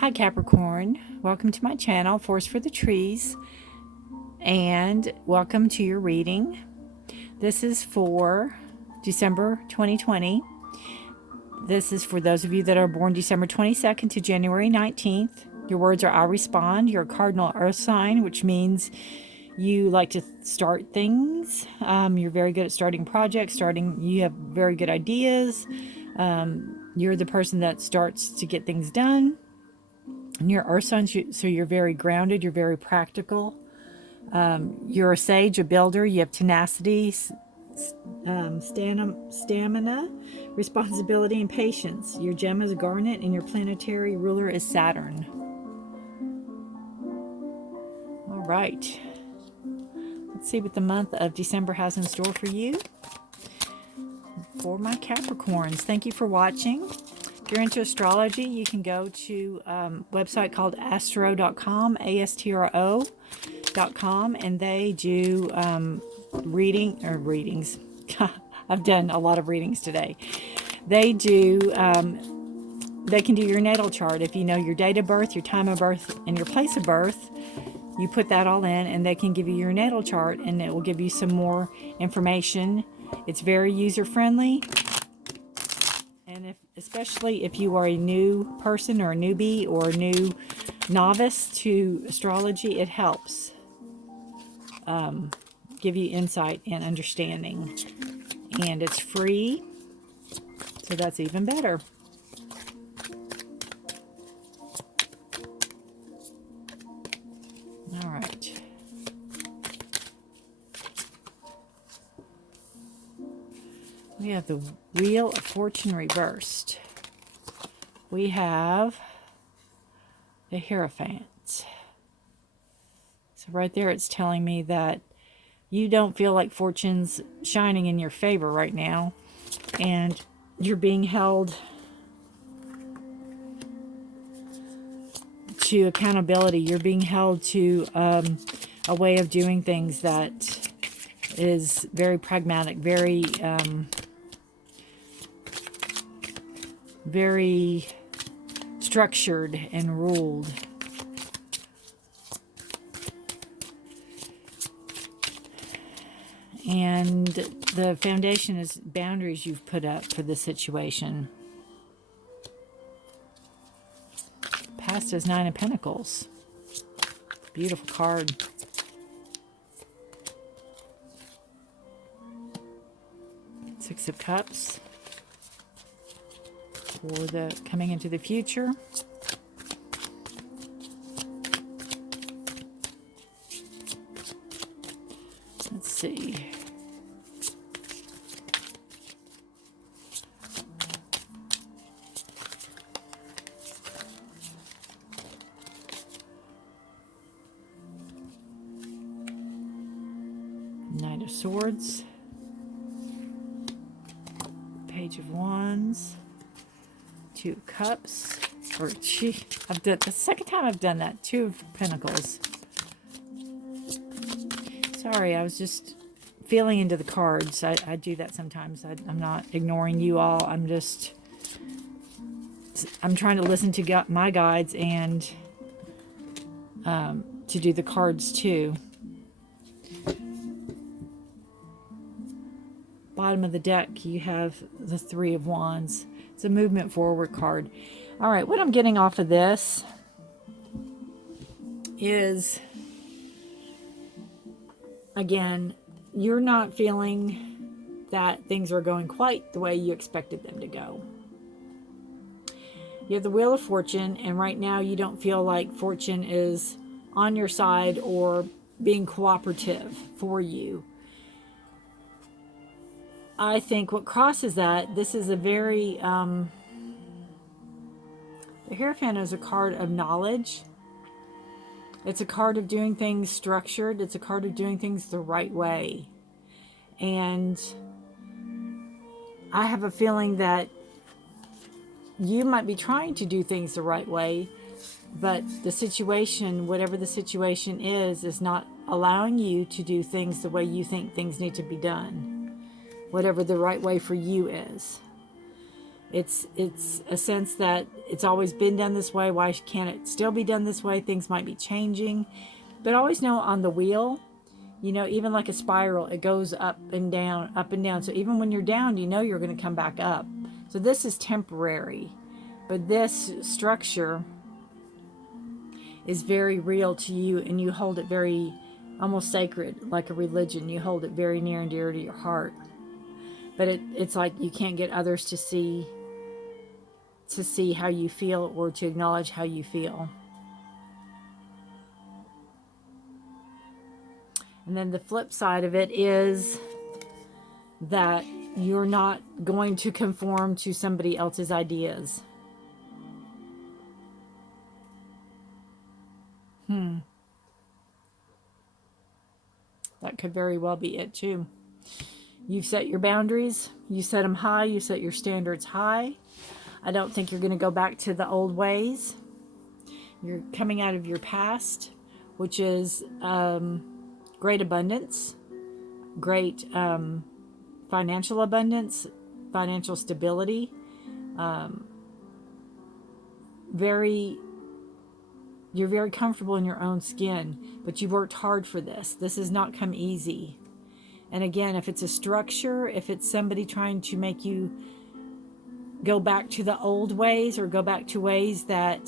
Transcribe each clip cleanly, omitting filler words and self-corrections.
Hi Capricorn, welcome to my channel, Forest for the Trees, and welcome to your reading. This is for December 2020. This is for those of you that are born December 22nd to January 19th. Your words are I respond. You're a cardinal earth sign, which means you like to start things. You're very good at starting projects, you have very good ideas. You're the person that starts to get things done. And you're earth signs, so you're very grounded, you're very practical. You're a sage, a builder, you have tenacity, stamina, responsibility, and patience. Your gem is a garnet, and your planetary ruler is Saturn. All right. Let's see what the month of December has in store for you. For my Capricorns, thank you for watching. If you're into astrology, you can go to a website called astro.com, ASTRO.com, and they do readings. I've done a lot of readings today. They can do your natal chart. If you know your date of birth, your time of birth, and your place of birth, you put that all in, and they can give you your natal chart, and it will give you some more information. It's very user-friendly. And especially if you are a new person or a newbie or a new novice to astrology, it helps give you insight and understanding. And it's free, so that's even better. All right. We have the Wheel of Fortune reversed. We have the Hierophant. So right there it's telling me that you don't feel like fortune's shining in your favor right now. And you're being held to accountability. You're being held to a way of doing things that is very pragmatic, very structured and ruled. And the foundation is boundaries you've put up for the situation. Past is Nine of Pentacles. Beautiful card. Six of Cups. For the coming into the future. Let's see. Knight of Swords. Page of Wands. Two of Cups. I've done the second time I've done that. Two of Pentacles. Sorry, I was just feeling into the cards. I do that sometimes. I'm not ignoring you all. I'm trying to listen to my guides and to do the cards too. Bottom of the deck, you have the Three of Wands. It's a movement forward card. All right, what I'm getting off of this is, again, you're not feeling that things are going quite the way you expected them to go. You have the Wheel of Fortune, and right now you don't feel like fortune is on your side or being cooperative for you. I think what crosses that, this is a very, the Hierophant is a card of knowledge. It's a card of doing things structured. It's a card of doing things the right way. And I have a feeling that you might be trying to do things the right way, but the situation, whatever the situation is not allowing you to do things the way you think things need to be done. Whatever the right way for you is. It's a sense that it's always been done this way. Why can't it still be done this way? Things might be changing. But always know on the wheel, you know, even like a spiral, it goes up and down, up and down. So even when you're down, you know you're going to come back up. So this is temporary. But this structure is very real to you, and you hold it very, almost sacred, like a religion. You hold it very near and dear to your heart. But it's like you can't get others to see how you feel, or to acknowledge how you feel. And then the flip side of it is that you're not going to conform to somebody else's ideas. That could very well be it too. You've set your boundaries. You set them high. You set your standards high. I don't think you're going to go back to the old ways. You're coming out of your past, which is great abundance, great financial abundance, financial stability, you're very comfortable in your own skin, but you worked hard for this. This has not come easy. And again, if it's a structure, if it's somebody trying to make you go back to the old ways, or go back to ways that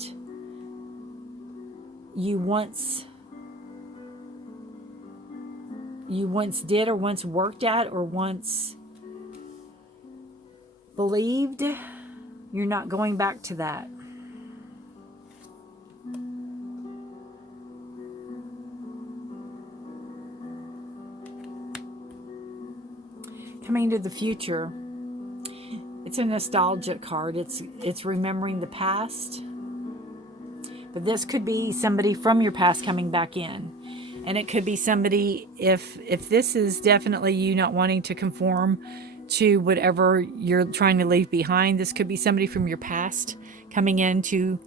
you once did, or once worked at, or once believed, you're not going back to that. Coming to the future, it's a nostalgia card. It's remembering the past. But this could be somebody from your past coming back in. And it could be somebody, if this is definitely you not wanting to conform to whatever you're trying to leave behind, this could be somebody from your past coming in to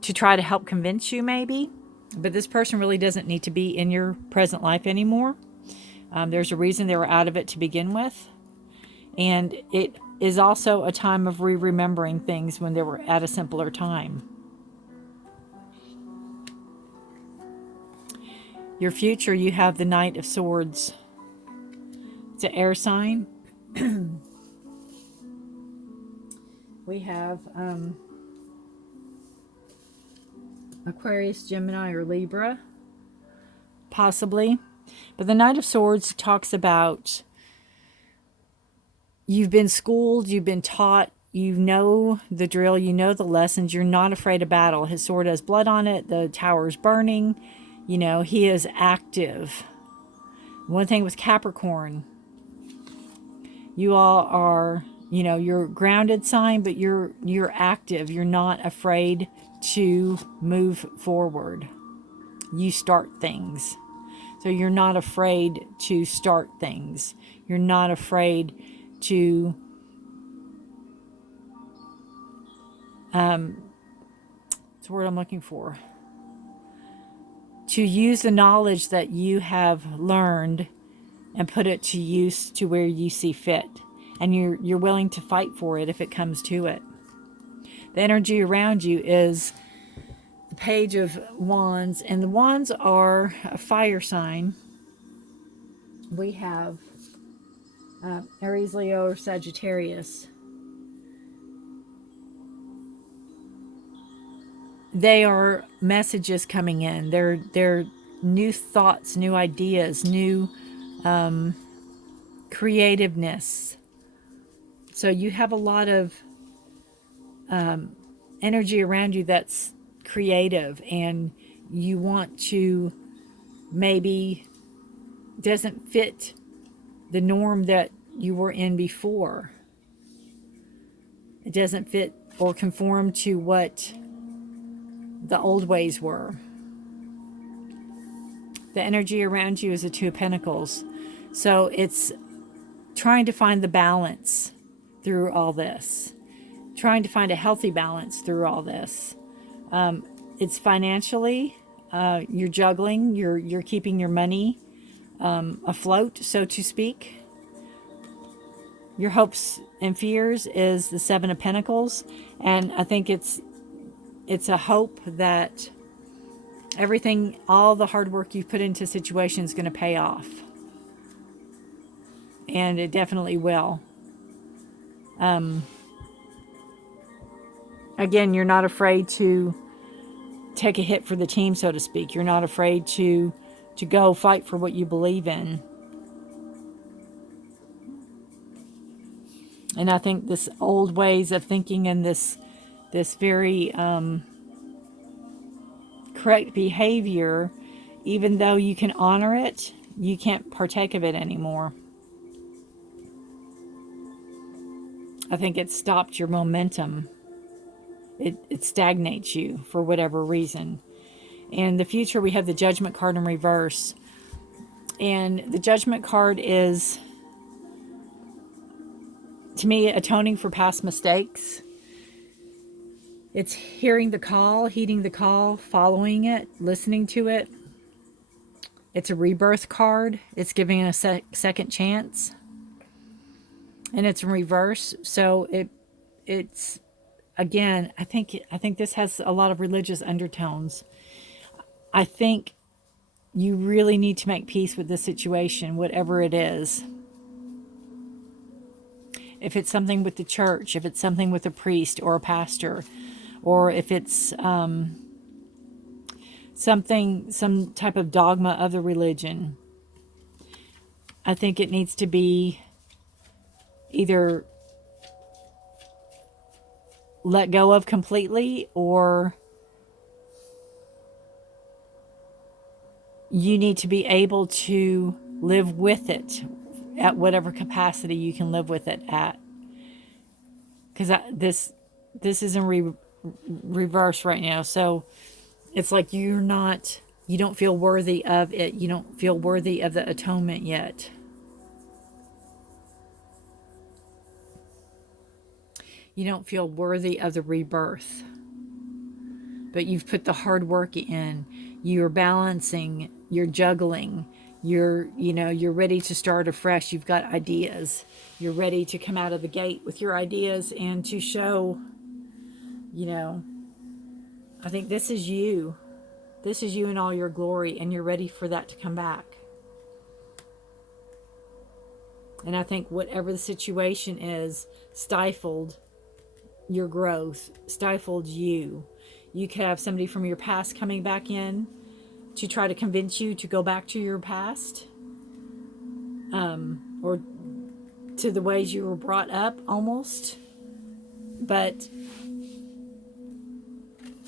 try to help convince you maybe. But this person really doesn't need to be in your present life anymore. There's a reason they were out of it to begin with. And it is also a time of remembering things when they were at a simpler time. Your future, you have the Knight of Swords. It's an air sign. We have Aquarius, Gemini, or Libra, possibly. But the Knight of Swords talks about you've been schooled, you've been taught, you know the drill, you know the lessons, you're not afraid of battle. His sword has blood on it, the tower's burning, you know, he is active. One thing with Capricorn, you all are, you know, you're grounded sign, but you're active. You're not afraid to move forward. You start things. So you're not afraid to start things. You're not afraid to what's the word I'm looking for? To use the knowledge that you have learned and put it to use to where you see fit. And you're willing to fight for it if it comes to it. The energy around you is the Page of Wands, and the Wands are a fire sign. We have Aries, Leo, or Sagittarius. They are messages coming in. They're new thoughts, new ideas, new creativeness. So you have a lot of energy around you that's creative, and you want to maybe doesn't fit the norm that you were in before. It doesn't fit or conform to what the old ways were. The energy around you is the Two of Pentacles. So it's trying to find the balance through all this. Trying to find a healthy balance through all this. It's financially, you're juggling, you're keeping your money afloat, so to speak. your hopes and fears is the Seven of Pentacles. And I think it's a hope that everything, all the hard work you've put into situations is going to pay off. And it definitely will. Again, you're not afraid to take a hit for the team, so to speak. You're not afraid to go fight for what you believe in. And I think this old ways of thinking and this very correct behavior, even though you can honor it, you can't partake of it anymore. I think it stopped your momentum. It stagnates you for whatever reason. In the future, we have the Judgment card in reverse. And the Judgment card is, to me, atoning for past mistakes. It's hearing the call, heeding the call, following it, listening to it. It's a rebirth card. It's giving a second chance. And it's in reverse. So it's again, I think this has a lot of religious undertones. I think you really need to make peace with the situation, whatever it is. If it's something with the church, if it's something with a priest or a pastor, or if it's some type of dogma of the religion, I think it needs to be either let go of completely, or you need to be able to live with it at whatever capacity you can live with it at. Because this is in reverse right now. So it's like you don't feel worthy of it. You don't feel worthy of the atonement yet. You don't feel worthy of the rebirth. But you've put the hard work in. You're balancing, you're juggling, you're ready to start afresh. You've got ideas. You're ready to come out of the gate with your ideas and to show, I think this is you. This is you in all your glory, and you're ready for that to come back. And I think whatever the situation is, stifled your growth, stifled you. You could have somebody from your past coming back in to try to convince you to go back to your past, or to the ways you were brought up almost. But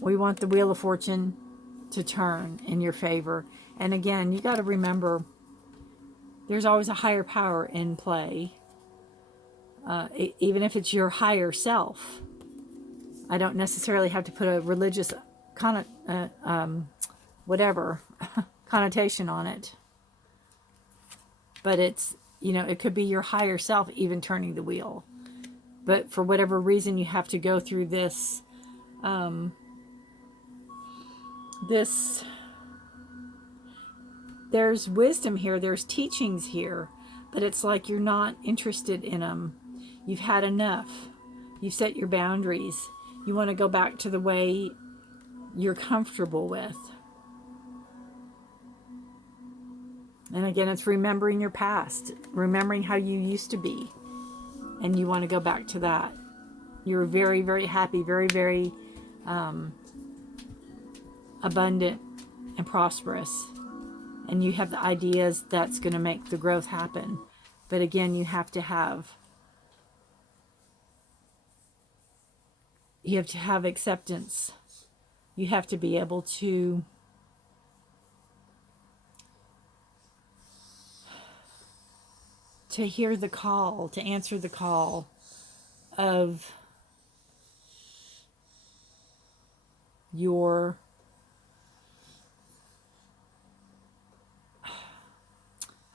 we want the Wheel of Fortune to turn in your favor. And again, you got to remember, there's always a higher power in play, even if it's your higher self. I don't necessarily have to put a religious connotation on it. But it's, it could be your higher self even turning the wheel. But for whatever reason, you have to go through this, there's wisdom here, there's teachings here, but it's like you're not interested in them. You've had enough. You've set your boundaries. You want to go back to the way you're comfortable with. And again, it's remembering your past, remembering how you used to be. And you want to go back to that. You're very, very happy, very, very abundant and prosperous. And you have the ideas that's going to make the growth happen. But again, you have to have acceptance. You have to be able to hear the call, to answer the call of your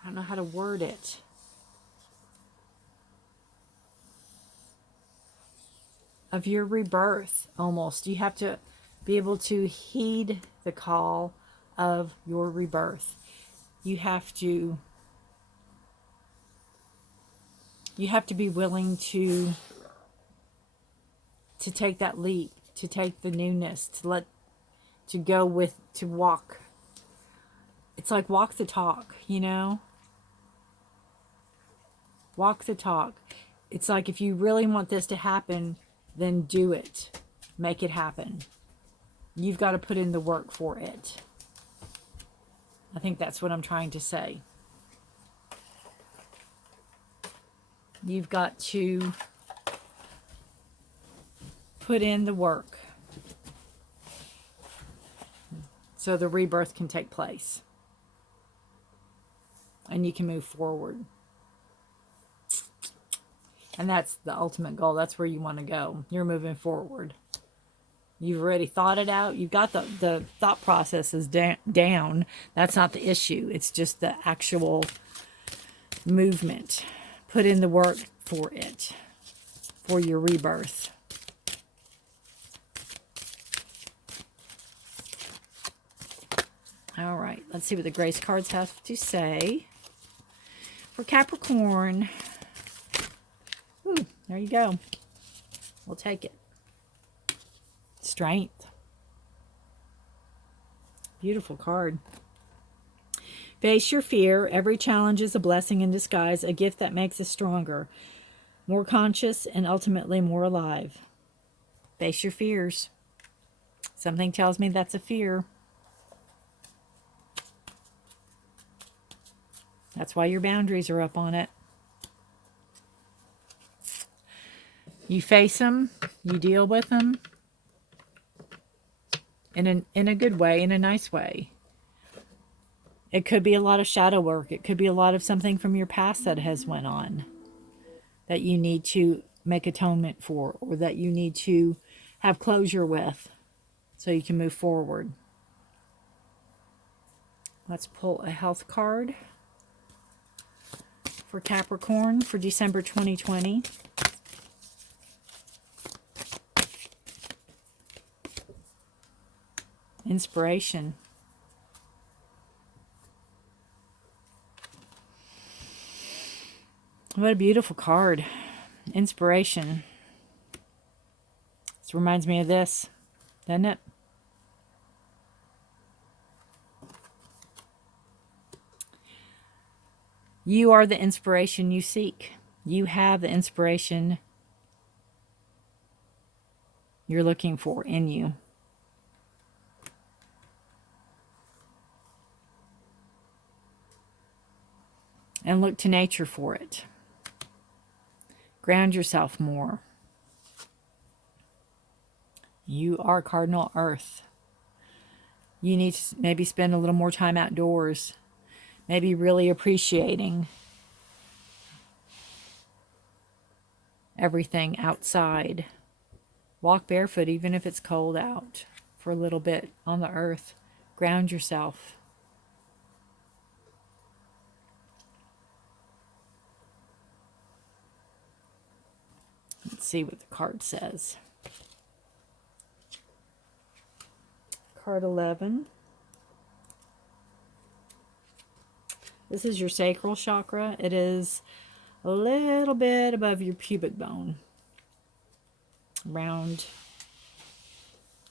I don't know how to word it. Of your rebirth, almost. You have to be able to heed the call of your rebirth. You have to You have to be willing to take that leap, to take the newness, to go with, to walk. It's like walk the talk, you know? Walk the talk. It's like if you really want this to happen, then do it. Make it happen. You've got to put in the work for it. I think that's what I'm trying to say. You've got to put in the work so the rebirth can take place. And you can move forward. And that's the ultimate goal. That's where you want to go. You're moving forward. You've already thought it out. You've got the thought processes down. That's not the issue. It's just the actual movement. Put in the work for it. For your rebirth. All right. Let's see what the grace cards have to say. For Capricorn. Ooh, there you go. We'll take it. Strength. Beautiful card. Face your fear. Every challenge is a blessing in disguise, a gift that makes us stronger, more conscious, and ultimately more alive. Face your fears. Something tells me that's a fear. That's why your boundaries are up on it. You face them, you deal with them in a good way, in a nice way. It could be a lot of shadow work. It could be a lot of something from your past that has went on that you need to make atonement for, or that you need to have closure with so you can move forward. Let's pull a health card for Capricorn for December 2020. Inspiration. What a beautiful card. Inspiration. This reminds me of this, doesn't it? You are the inspiration you seek. You have the inspiration you're looking for in you. And look to nature for it. Ground yourself more. You are cardinal earth. You need to maybe spend a little more time outdoors. Maybe really appreciating everything outside. Walk barefoot even if it's cold out for a little bit on the earth. Ground yourself. Let's see what the card says. Card 11. This is your sacral chakra. It is a little bit above your pubic bone. Around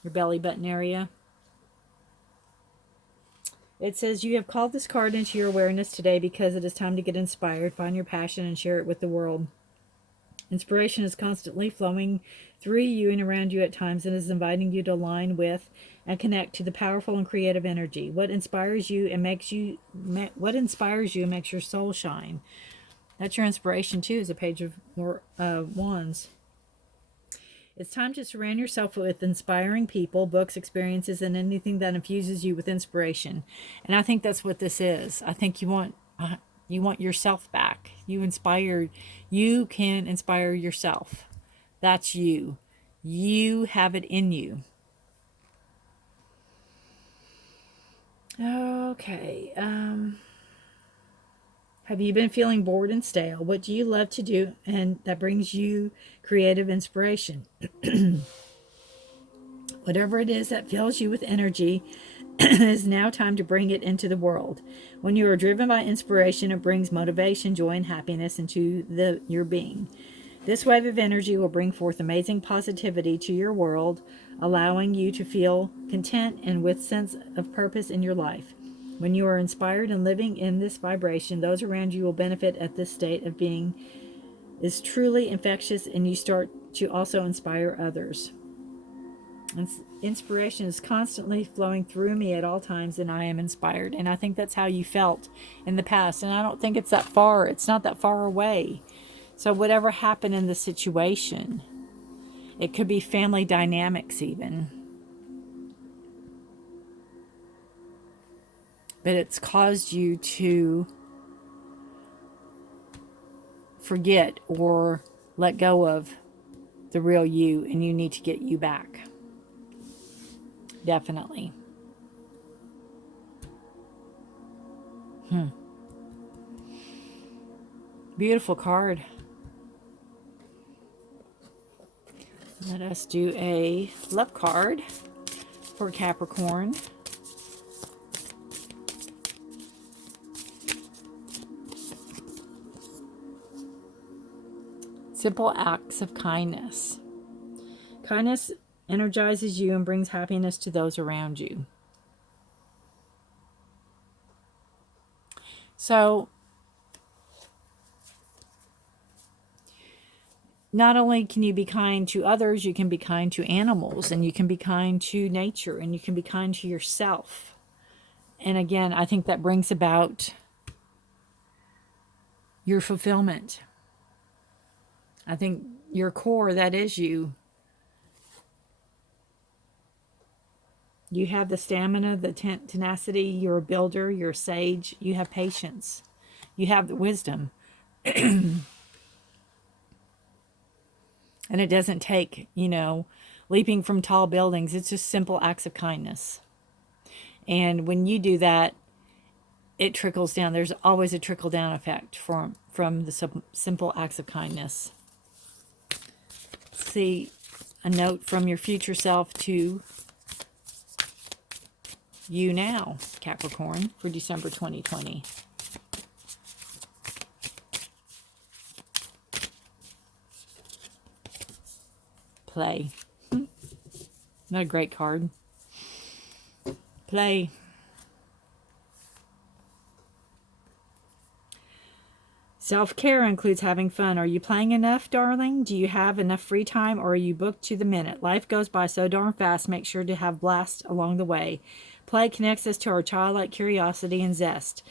your belly button area. It says, you have called this card into your awareness today because it is time to get inspired, find your passion, and share it with the world. Inspiration is constantly flowing through you and around you at times and is inviting you to align with and connect to the powerful and creative energy. What inspires you and makes your soul shine. That's your inspiration too, is a page of wands. It's time to surround yourself with inspiring people, books, experiences, and anything that infuses you with inspiration. And I think that's what this is. I think you want yourself back. You can inspire yourself. That's you. You have it in you. Okay. Have you been feeling bored and stale? What do you love to do and that brings you creative inspiration? Whatever it is that fills you with energy It is now time to bring it into the world. When you are driven by inspiration, it brings motivation, joy, and happiness into your being. This wave of energy will bring forth amazing positivity to your world, allowing you to feel content and with sense of purpose in your life. When you are inspired and living in this vibration, those around you will benefit at this state of being is truly infectious, and you start to also inspire others. Inspiration is constantly flowing through me at all times, and I am inspired. And I think that's how you felt in the past. And I don't think it's that far. It's not that far away. So whatever happened in the situation, it could be family dynamics even. But it's caused you to forget or let go of the real you, and you need to get you back. Definitely. Beautiful card. Let us do a love card for Capricorn. Simple acts of kindness. Kindness energizes you and brings happiness to those around you. So, not only can you be kind to others, you can be kind to animals, and you can be kind to nature, and you can be kind to yourself. And again, I think that brings about your fulfillment. I think your core, that is you. You have the stamina, the tenacity, you're a builder, you're a sage, you have patience, you have the wisdom. And it doesn't take, leaping from tall buildings. It's just simple acts of kindness. And when you do that, it trickles down. There's always a trickle-down effect from the simple acts of kindness. See, a note from your future self to you now, Capricorn, for December 2020. Play. Not a great card. Play. Self-care includes having fun. Are you playing enough, darling? Do you have enough free time, or are you booked to the minute? Life goes by so darn fast. Make sure to have blast along the way. Play connects us to our childlike curiosity and zest.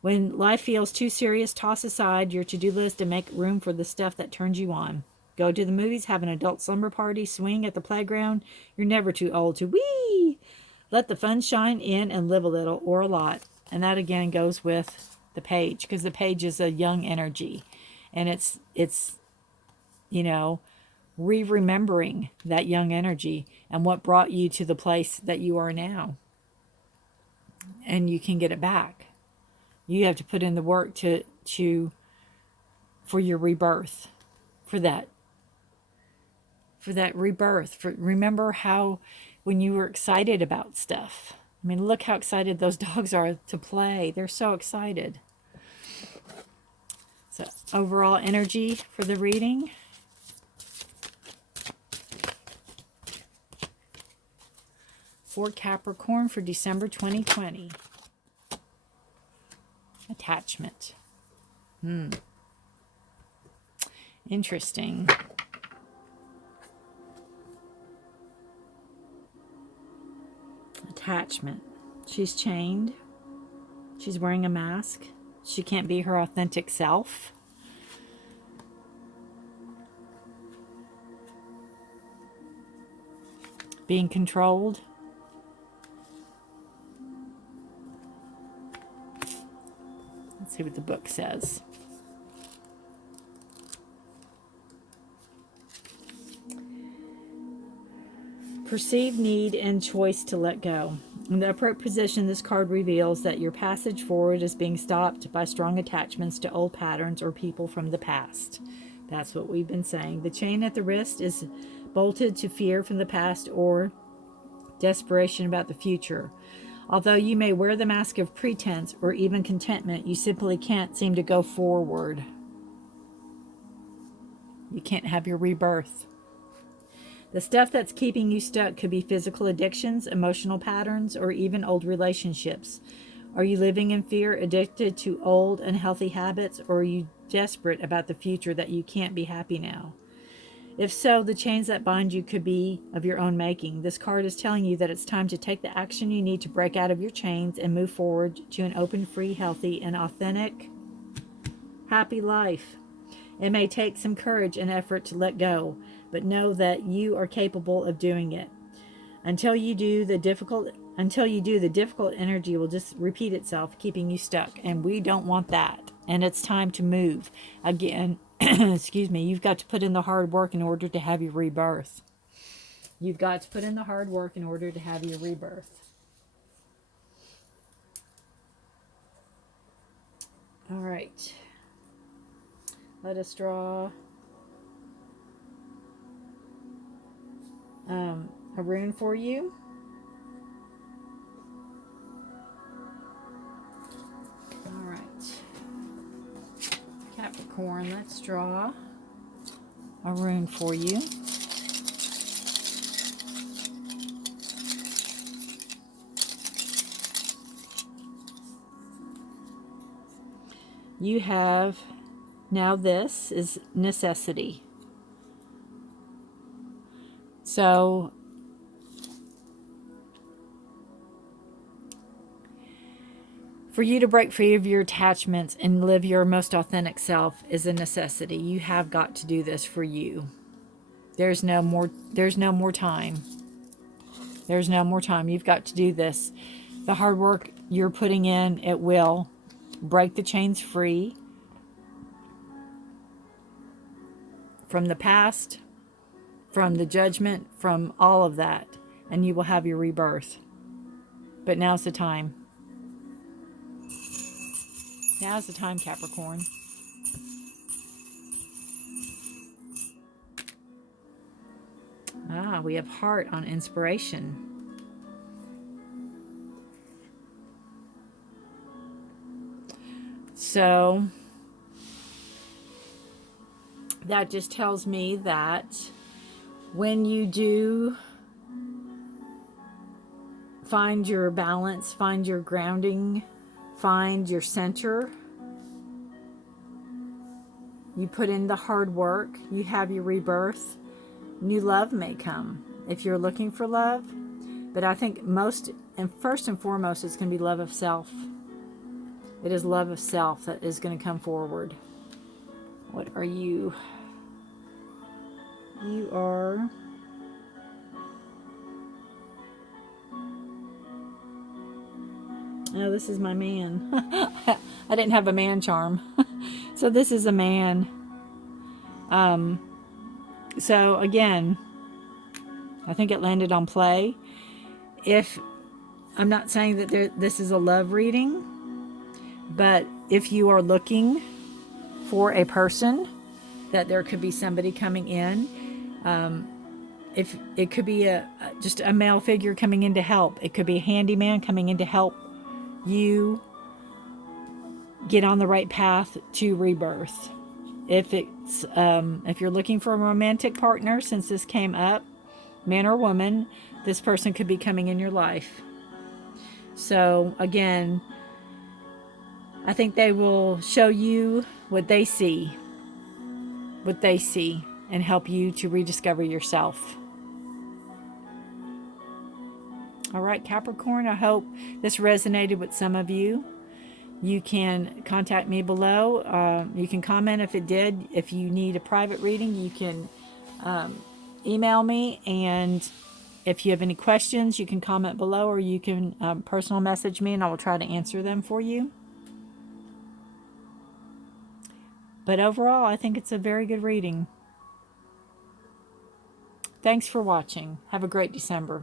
When life feels too serious, toss aside your to-do list and make room for the stuff that turns you on. Go to the movies, have an adult slumber party, swing at the playground. You're never too old to wee. Let the fun shine in and live a little or a lot. And that again goes with the page, because the page is a young energy. And it's re-remembering that young energy and what brought you to the place that you are now. And you can get it back. You have to put in the work for your rebirth, for that rebirth. Remember how when you were excited about stuff. I mean, look how excited those dogs are to play. They're so excited. So overall energy for the reading. For Capricorn for December 2020. Attachment. Interesting. Attachment. She's chained. She's wearing a mask. She can't be her authentic self. Being controlled. Let's see what the book says. Perceived need and choice to let go. In the upright position, this card reveals that your passage forward is being stopped by strong attachments to old patterns or people from the past. That's what we've been saying. The chain at the wrist is bolted to fear from the past or desperation about the future. Although you may wear the mask of pretense or even contentment, you simply can't seem to go forward. You can't have your rebirth. The stuff that's keeping you stuck could be physical addictions, emotional patterns, or even old relationships. Are you living in fear, addicted to old, unhealthy habits, or are you desperate about the future that you can't be happy now? If so, the chains that bind you could be of your own making. This card is telling you that it's time to take the action you need to break out of your chains and move forward to an open, free, healthy, and authentic, happy life. It may take some courage and effort to let go, but know that you are capable of doing it. Until you do, the difficult energy will just repeat itself, keeping you stuck, and we don't want that. And it's time to move. Again, excuse me, you've got to put in the hard work in order to have your rebirth. You've got to put in the hard work in order to have your rebirth. All right. Let us draw a rune for you. All right. Capricorn, let's draw a rune for you. You have, now this is necessity. So, for you to break free of your attachments and live your most authentic self is a necessity. You have got to do this for you. There's no more time. There's no more time. You've got to do this. The hard work you're putting in, it will break the chains free from the past, from the judgment, from all of that, and you will have your rebirth. But now's the time. Now's the time, Capricorn. We have heart on inspiration. So that just tells me that when you do find your balance, find your grounding, find your center, you put in the hard work, you have your rebirth, new love may come if you're looking for love. But I think first and foremost, it's going to be love of self. It is love of self that is going to come forward. What are you? You are... Oh, this is my man. I didn't have a man charm. So this is a man. So again, I think it landed on play. I'm not saying that this is a love reading, but if you are looking for a person, that there could be somebody coming in. If it could be just a male figure coming in to help. It could be a handyman coming in to help you get on the right path to rebirth. If you're looking for a romantic partner, since this came up, man or woman, this person could be coming in your life. So again, I think they will show you what they see, and help you to rediscover yourself. All right, Capricorn, I hope this resonated with some of you. You can contact me below. You can comment if it did. If you need a private reading, you can email me. And if you have any questions, you can comment below, or you can personal message me, and I will try to answer them for you. But overall, I think it's a very good reading. Thanks for watching. Have a great December.